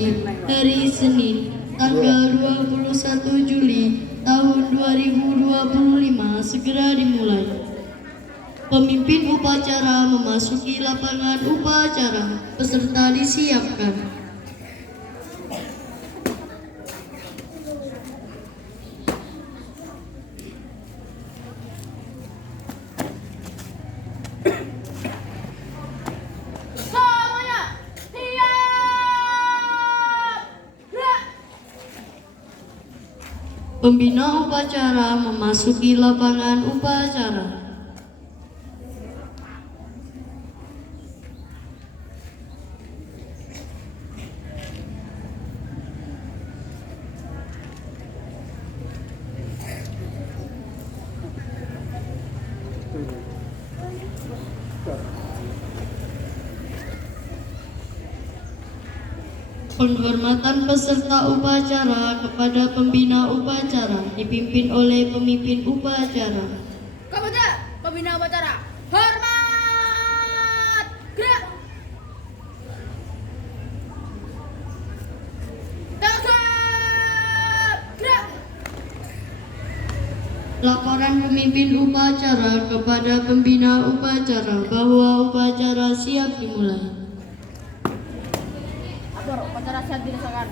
pagi, hari Senin, tanggal 21 Juli tahun 2025 segera dimulai. Pemimpin upacara memasuki lapangan upacara, peserta disiapkan. Pembina upacara memasuki lapangan upacara. Penghormatan peserta upacara kepada pembina upacara dipimpin oleh pemimpin upacara. Kepada pembina upacara, hormat! Gerak! Tegap! Gerak! Laporan pemimpin upacara kepada pembina upacara bahwa upacara siap dimulai. Upacara siap dilaksanakan.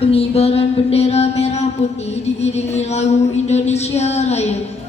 Pengibaran bendera merah putih diiringi lagu Indonesia Raya.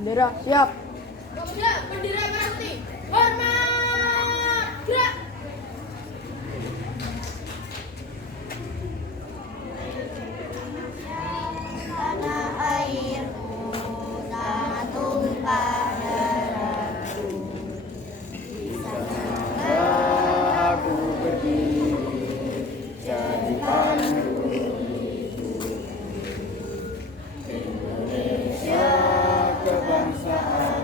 Bendera siap. Kepada bendera merah putih, hormat! Gerak! Tanah airku, tanah tumpah darahku, di sana Aku berdiri jadi pandu Indonesia kebangsaan.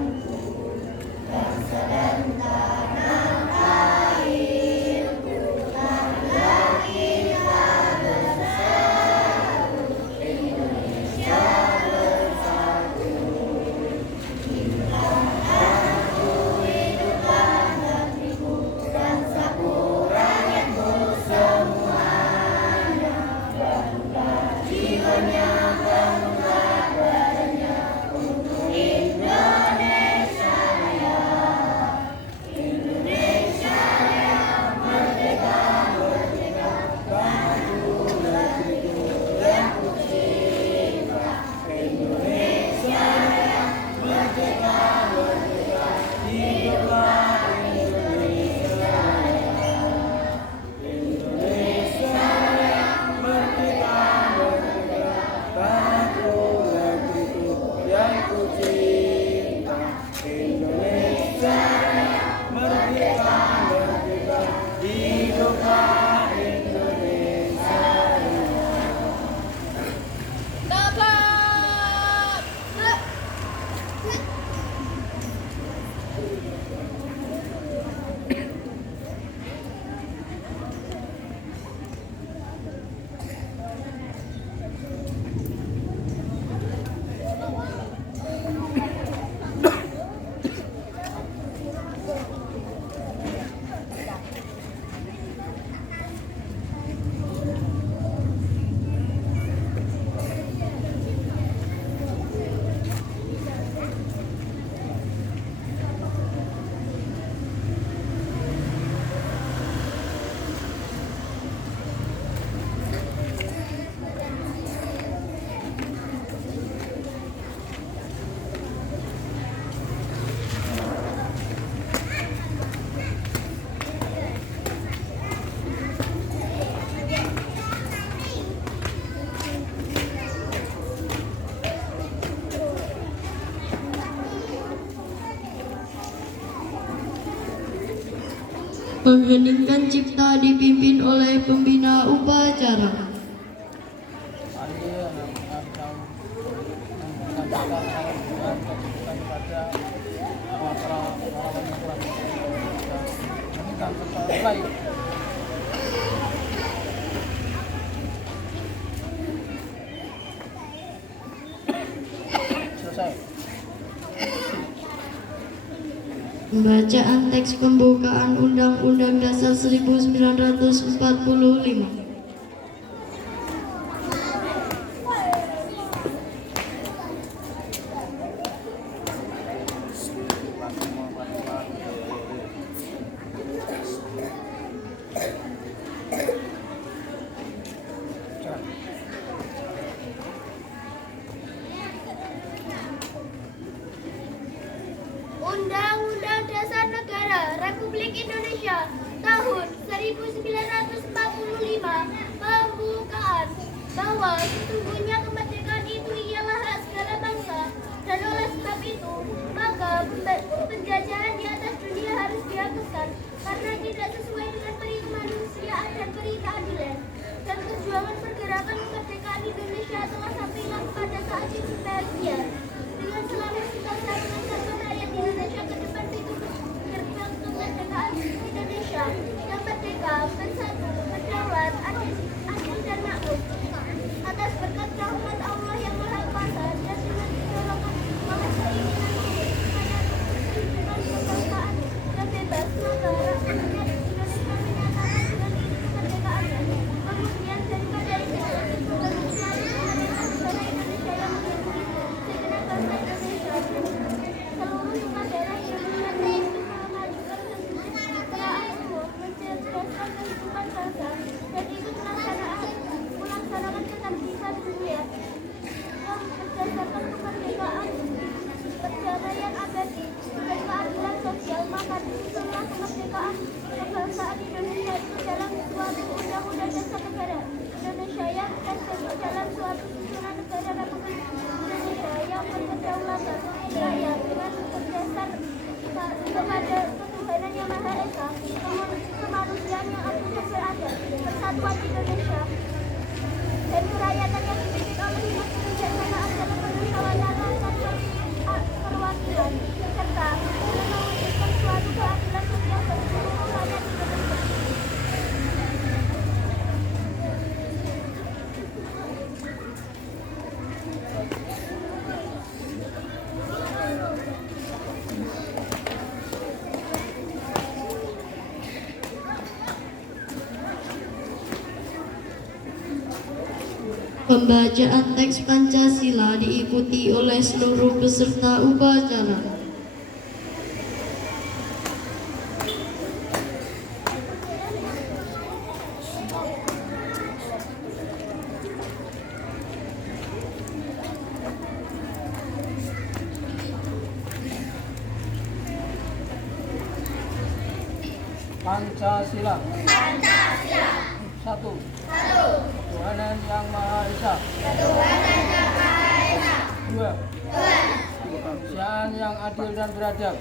Pengheningkan cipta dipimpin oleh pembina upacara. Selesai. Pembacaan teks pembukaan Undang-Undang Dasar 1945. Undang-Undang Dasar Negara Republik Indonesia tahun 1945 pembukaan bahwa sesungguhnya kemerdekaan itu ialah hak segala bangsa, dan oleh sebab itu maka penjajahan di atas dunia harus dihapuskan karena tidak sesuai dengan peri kemanusiaan dan peri keadilan. Dan perjuangan pergerakan kemerdekaan Indonesia telah sampailah pada saat itu bahagia dengan selalu sentosa dengan satuan rakyat Indonesia ke depan pintu gerbang kemerdekaan Indonesia yang merdeka, bersatu, berdaulat, adil dan makmur atas berkat rahmat Allah yang Maha Kuasa dan dengan dorongan oleh keinginan kepada tujuan kebangsaan dan bebas, maka rakyat Indonesia menyatakan dengan ini kemerdekaannya. Kemudian daripada itu membangun selalu kemerdekaan negara Indonesia yang melindungi segenap bangsa Indonesia seluruh lima daerah yang menjadi memajukan kesejahteraan umum, mencerdaskan kehidupan bangsa dan ikut melaksanakan ketertiban dunia yang berdasarkan kemerdekaan perdamaian abadi dan keadilan sosial. Maka disusunlah kemerdekaan kebangsaan Indonesia itu dalam suatu undang-undang dasar negara Indonesia yang tersebut dalam suatu susunan negara Republik Indonesia yang berkedaulatan rakyat dengan berdasar kepada ketuhanan yang Maha Esa, kemanusiaan yang adil dan beradab, persatuan Indonesia dan kerakyatan yang dipimpin oleh hikmat kebijaksanaan dan kebersamaan tanpa perwakilan, serta mewujudkan suatu keadilan sosial bagi seluruh rakyat Indonesia. Pembacaan teks Pancasila diikuti oleh seluruh peserta upacara. Pancasila. Pancasila. Satu. Ketuhanan yang Maha Esa. Dua. Kemanusiaan yang adil dan beradab.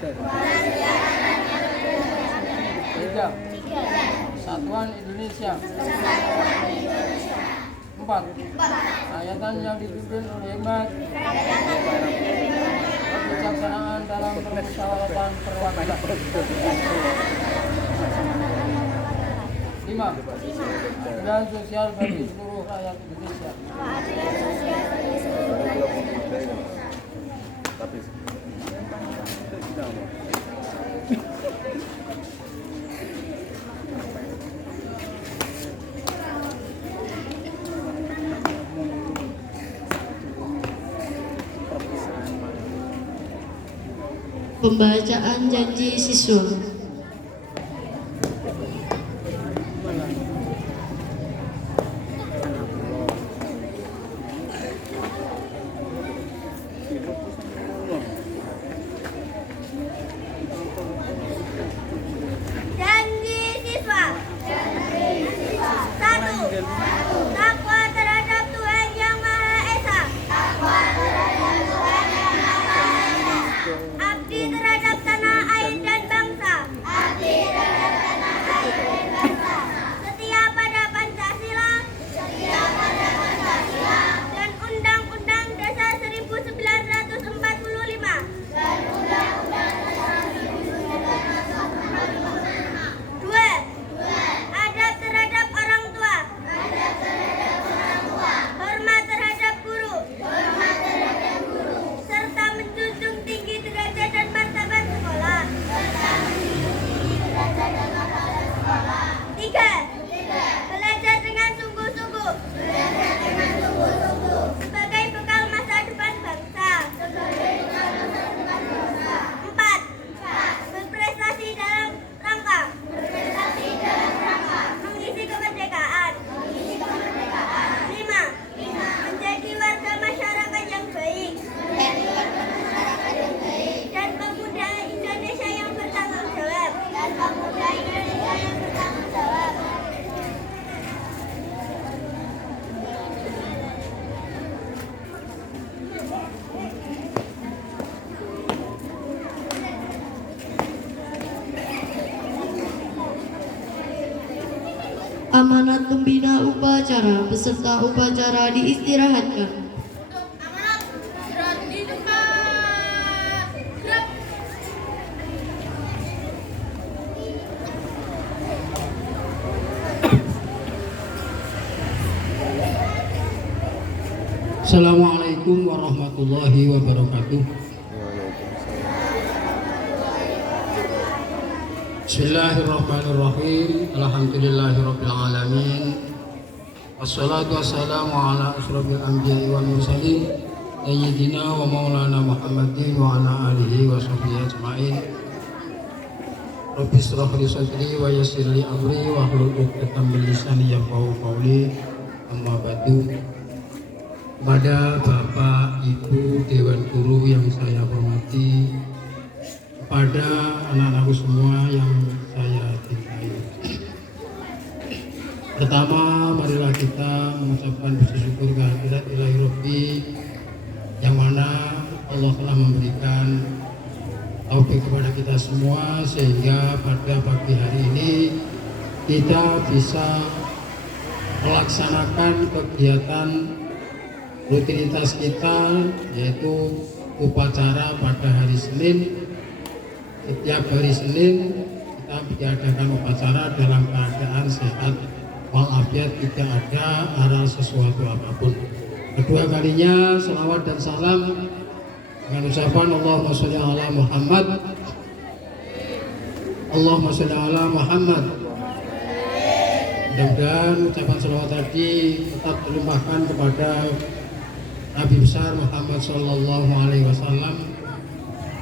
Tiga. Persatuan Indonesia. Empat. Rakyatan yang dipimpin oleh hikmat kebijaksanaan dalam permusyawaratan perwakilan. 5. Keadilan sosial bagi seluruh rakyat Indonesia. Pembacaan janji siswa. Janji siswa. 1. Takwa terhadap Tuhan Yang Maha Esa. Abdi terhadap tanah air dan bangsa. Amanat pembina upacara beserta upacara diistirahatkan. Untuk amanat istirahat di tempat. Gerak. Assalamualaikum warahmatullahi wabarakatuh. Bismillahirrahmanirrahim. Alhamdulillahirabbil alamin. Wassalatu wassalamu ala asyrofil anbiya'i wal mursalin sayyidina wa maulana Muhammadin wa ala alihi wa sahbihi ajmain. Rabbi shrah li sadri wa yassir li amri wa hlul 'uqdatam min lisani yafqahu qawli. Amma ba'du. Kepada Bapak, Ibu, Dewan Guru yang saya hormati, kepada anak-anakku semua yang saya cintai. Pertama, marilah kita mengucapkan puji syukur kehadirat Ilahi Rabbi yang mana Allah telah memberikan taufik kepada kita semua sehingga pada pagi hari ini kita bisa melaksanakan kegiatan rutinitas kita, yaitu upacara pada hari Senin. Setiap hari Senin kita diadakan upacara dalam keadaan sehat walafiat, tidak ada aral sesuatu apapun. Kedua kalinya salawat dan salam dengan ucapan Allahumma sholli ala Muhammad, Allahumma sholli ala Muhammad. Mudah-mudahan ucapan salawat tadi tetap terlimpahkan kepada Nabi besar Muhammad Sallallahu Alaihi Wasallam,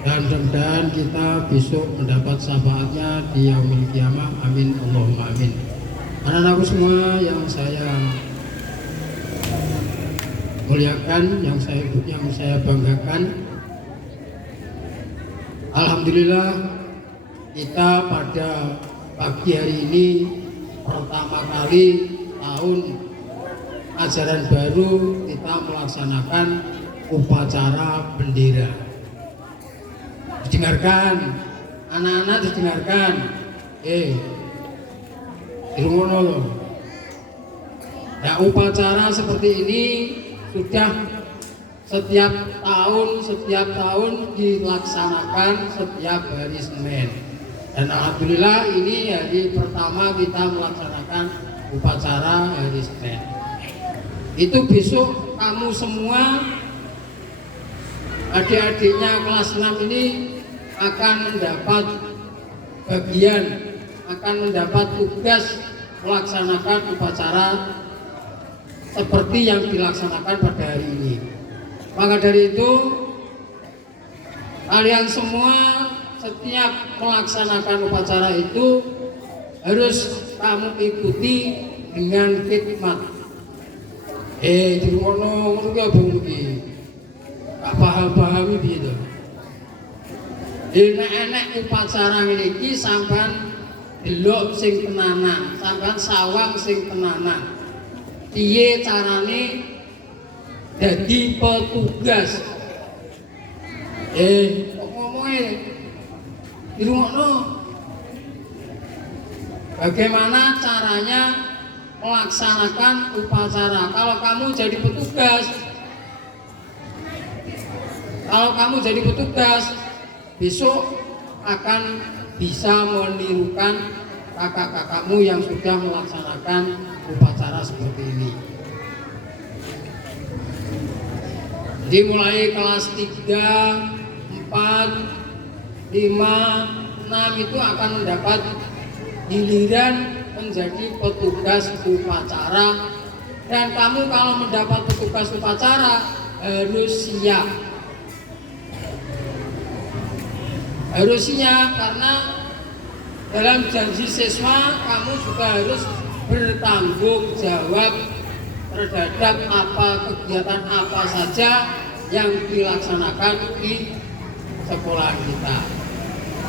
dan mudah-mudahan kita besok mendapat syafaatnya di yaumil qiyamah. Amin Allahumma amin. Anak-anakku semua yang saya muliakan, yang saya banggakan, alhamdulillah kita pada pagi hari ini pertama kali tahun ajaran baru kita melaksanakan upacara bendera. Didengarkan, anak-anak didengarkan. Dirungono loh. Nah, upacara seperti ini sudah setiap tahun dilaksanakan setiap hari Senin. Dan alhamdulillah ini hari pertama kita melaksanakan upacara hari Senin. Itu besok kamu semua adik-adiknya kelas 6 ini akan mendapat bagian, akan mendapat tugas melaksanakan upacara seperti yang dilaksanakan pada hari ini. Maka dari itu kalian semua setiap melaksanakan upacara itu harus kamu ikuti dengan khidmat. Di rumah ngono ki apa ngono ki? Gak paham piye to? Enek upacara ngene iki sampean delok sing tenanan, sampean sawang sing tenanan. Piye carane dadi petugas? Kok ngomongnya di rumah. Bagaimana caranya melaksanakan upacara? Kalau kamu jadi petugas, besok akan bisa menirukan kakak-kakakmu yang sudah melaksanakan upacara seperti ini. Jadi mulai kelas 3, 4, 5, 6 itu akan mendapat giliran menjadi petugas upacara, dan kamu kalau mendapat petugas upacara harus siap karena dalam janji siswa kamu juga harus bertanggung jawab terhadap kegiatan apa saja yang dilaksanakan di sekolah kita.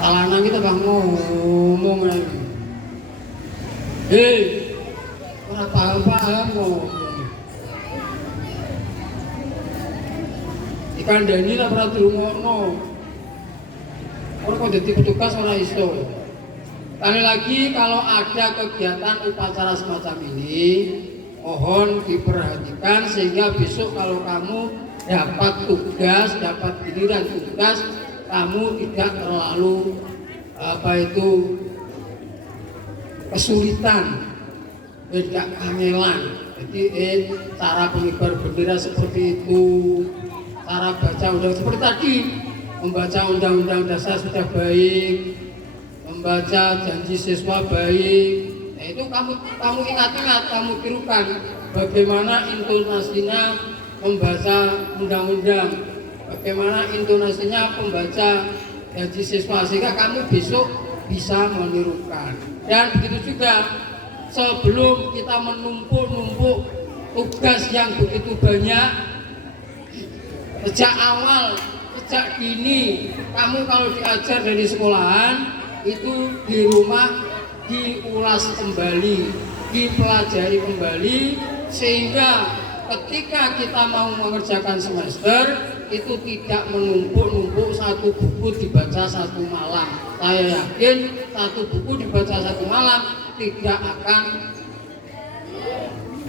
Kalana kita bang ngomong lagi. Ora paham ngomong. Dikandani ora dirungokno. Ora kok dadi petugas ora iso. Sekali lagi, kalau ada kegiatan upacara semacam ini, mohon diperhatikan sehingga besok kalau kamu dapat tugas, dapat giliran tugas, kamu tidak terlalu kesulitan, tidak kangelan. Jadi cara pengibar bendera seperti itu, cara baca undang seperti tadi, membaca undang-undang dasar sudah baik, membaca janji siswa baik. Nah itu kamu ingat-ingat, kamu tirukan bagaimana intonasinya membaca undang-undang, bagaimana intonasinya membaca janji siswa, sehingga kamu besok bisa menirukan. Dan begitu juga sebelum kita menumpuk tugas yang begitu banyak, sejak awal, sejak dini, kamu kalau diajar dari sekolahan itu di rumah diulas kembali, dipelajari kembali, sehingga ketika kita mau mengerjakan semester itu tidak menumpuk-numpuk satu buku dibaca satu malam. Saya yakin satu buku dibaca satu malam tidak akan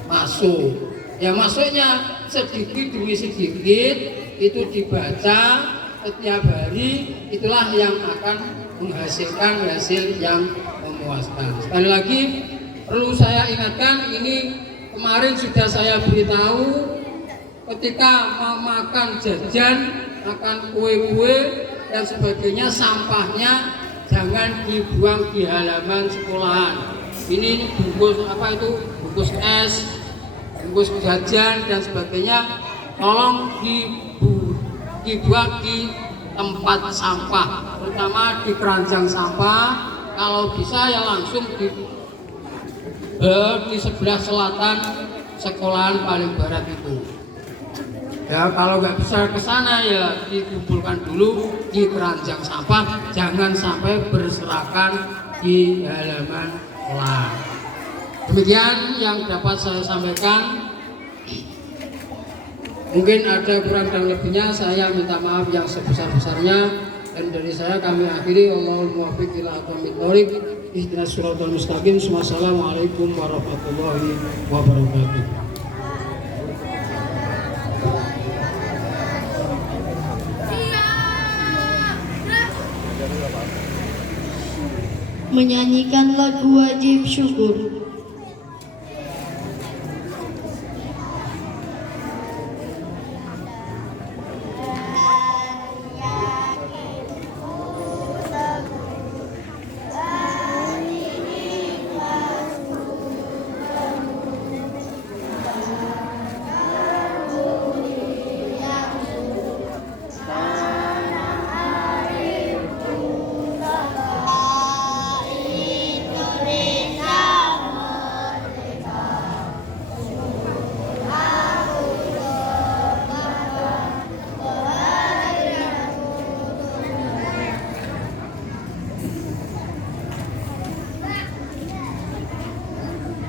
masuk. Ya masuknya sedikit demi sedikit itu dibaca setiap hari, itulah yang akan menghasilkan hasil yang memuaskan. Sekali lagi perlu saya ingatkan, ini kemarin sudah saya beritahu, ketika mau makan jajan, makan kue-kue dan sebagainya, sampahnya jangan dibuang di halaman sekolahan. Ini bungkus bungkus es, bungkus jajan dan sebagainya, tolong dibuang di tempat sampah, terutama di keranjang sampah. Kalau bisa ya langsung di sebelah selatan sekolahan paling barat itu. Ya kalau nggak bisa ke sana ya dikumpulkan dulu di keranjang sampah, jangan sampai berserakan di halaman sekolah. Demikian yang dapat saya sampaikan. Mungkin ada kurang dan lebihnya, saya minta maaf yang sebesar-besarnya. Dan dari saya kami akhiri, Allahul muwaffiq ila aqwamit thoriq, ihdinas siratal mustaqim. Wassalamualaikum warahmatullahi wabarakatuh. Menyanyikan lagu wajib syukur.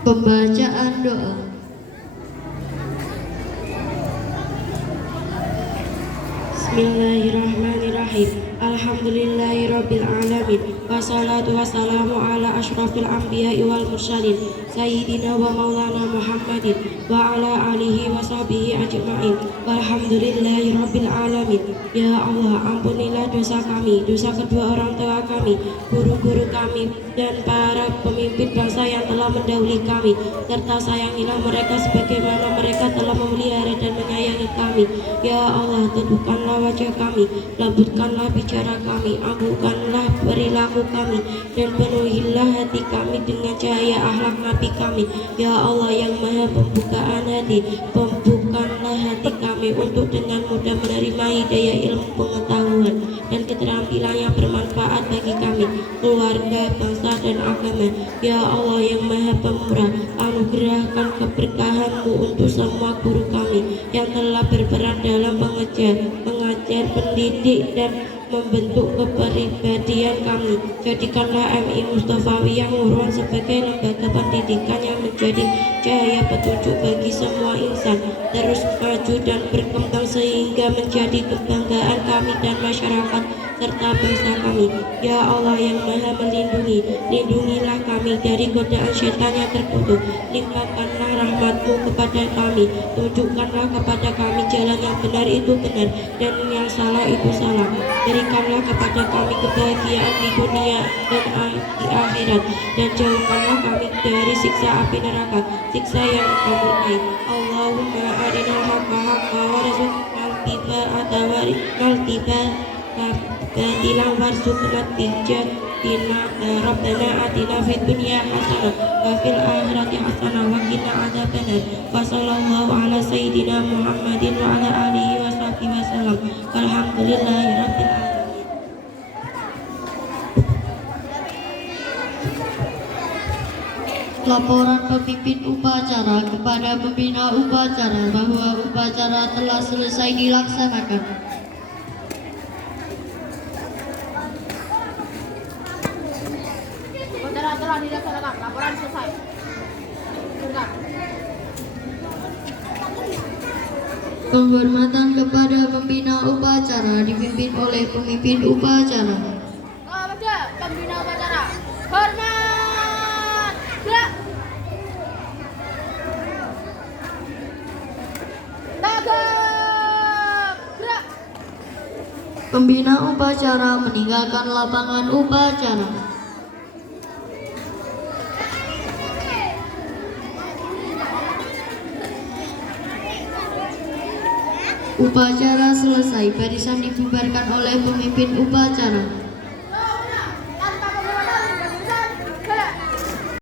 Pembacaan doa. Bismillahirrahmanirrahim. Alhamdulillahirabbil alamin. Wassalatu wassalamu ala asyrafil anbiya'i wal mursalin sayyidina wa maulana Muhammadin wa ala alihi wa sahbihi ajma'in. Walhamdulillahirabbil alamin. Ya Allah, ampunilah dosa kami, dosa kedua orang tua kami, guru-guru kami, dan para pemimpin bangsa yang telah mendahului kami, serta sayangilah mereka sebagaimana mereka telah memelihara dan menyayangi kami. Ya Allah, teduhkanlah wajah kami, lembutkanlah bicara kami, agungkanlah perilaku kami, dan penuhilah hati kami dengan cahaya akhlak Nabi kami. Ya Allah yang maha pembukaan hati, pembukakanlah hati kami untuk dengan mudah menerima hidayah ilmu pengetahuan dan keterampilan yang bermanfaat bagi kami, keluarga, bangsa, dan agama. Ya Allah yang maha pemurah, anugerahkan keberkahan-Mu untuk semua guru kami yang telah berperan dalam mengajar, pendidik, dan membentuk kepribadian kami. Jadikanlah MI Mustofawiyah Nurwan sebagai lembaga pendidikan yang menjadi cahaya petunjuk bagi semua insan, terus maju dan berkembang sehingga menjadi kebanggaan kami dan masyarakat serta bangsa kami. Ya Allah yang Maha Melindungi, lindungilah kami dari godaan syaitan yang terkutuk. Limpahkanlah rahmat-Mu kepada kami, tunjukkanlah kepada kami jalan yang benar itu benar dan yang salah itu salah. Berikanlah kepada kami kebahagiaan di dunia dan di akhirat, dan jauhkanlah kami dari siksa api neraka, siksa yang Engkau murkai. Allahumma arinal haqqa haqqa warzuqnal ittiba'ata warinal batilan warzuqna tijabina. Rabbana atina fid dunya hasanah wa fil akhirati hasanah wa qina adzabannar. Wa sallallahu ala sayyidina Muhammadin wa ala alihi wa sahbihi wasallam. Walhamdulillahirabbil alamin. Laporan pemimpin upacara kepada pembina upacara bahwa upacara telah selesai dilaksanakan. Upacara telah dilaksanakan. Laporan selesai. Silakan. Penghormatan kepada pembina upacara dipimpin oleh pemimpin upacara. Kepada pembina upacara. Hormat. Gerak. Tagap. Gerak. Pembina upacara meninggalkan lapangan upacara. Upacara selesai, barisan dibubarkan oleh pemimpin upacara.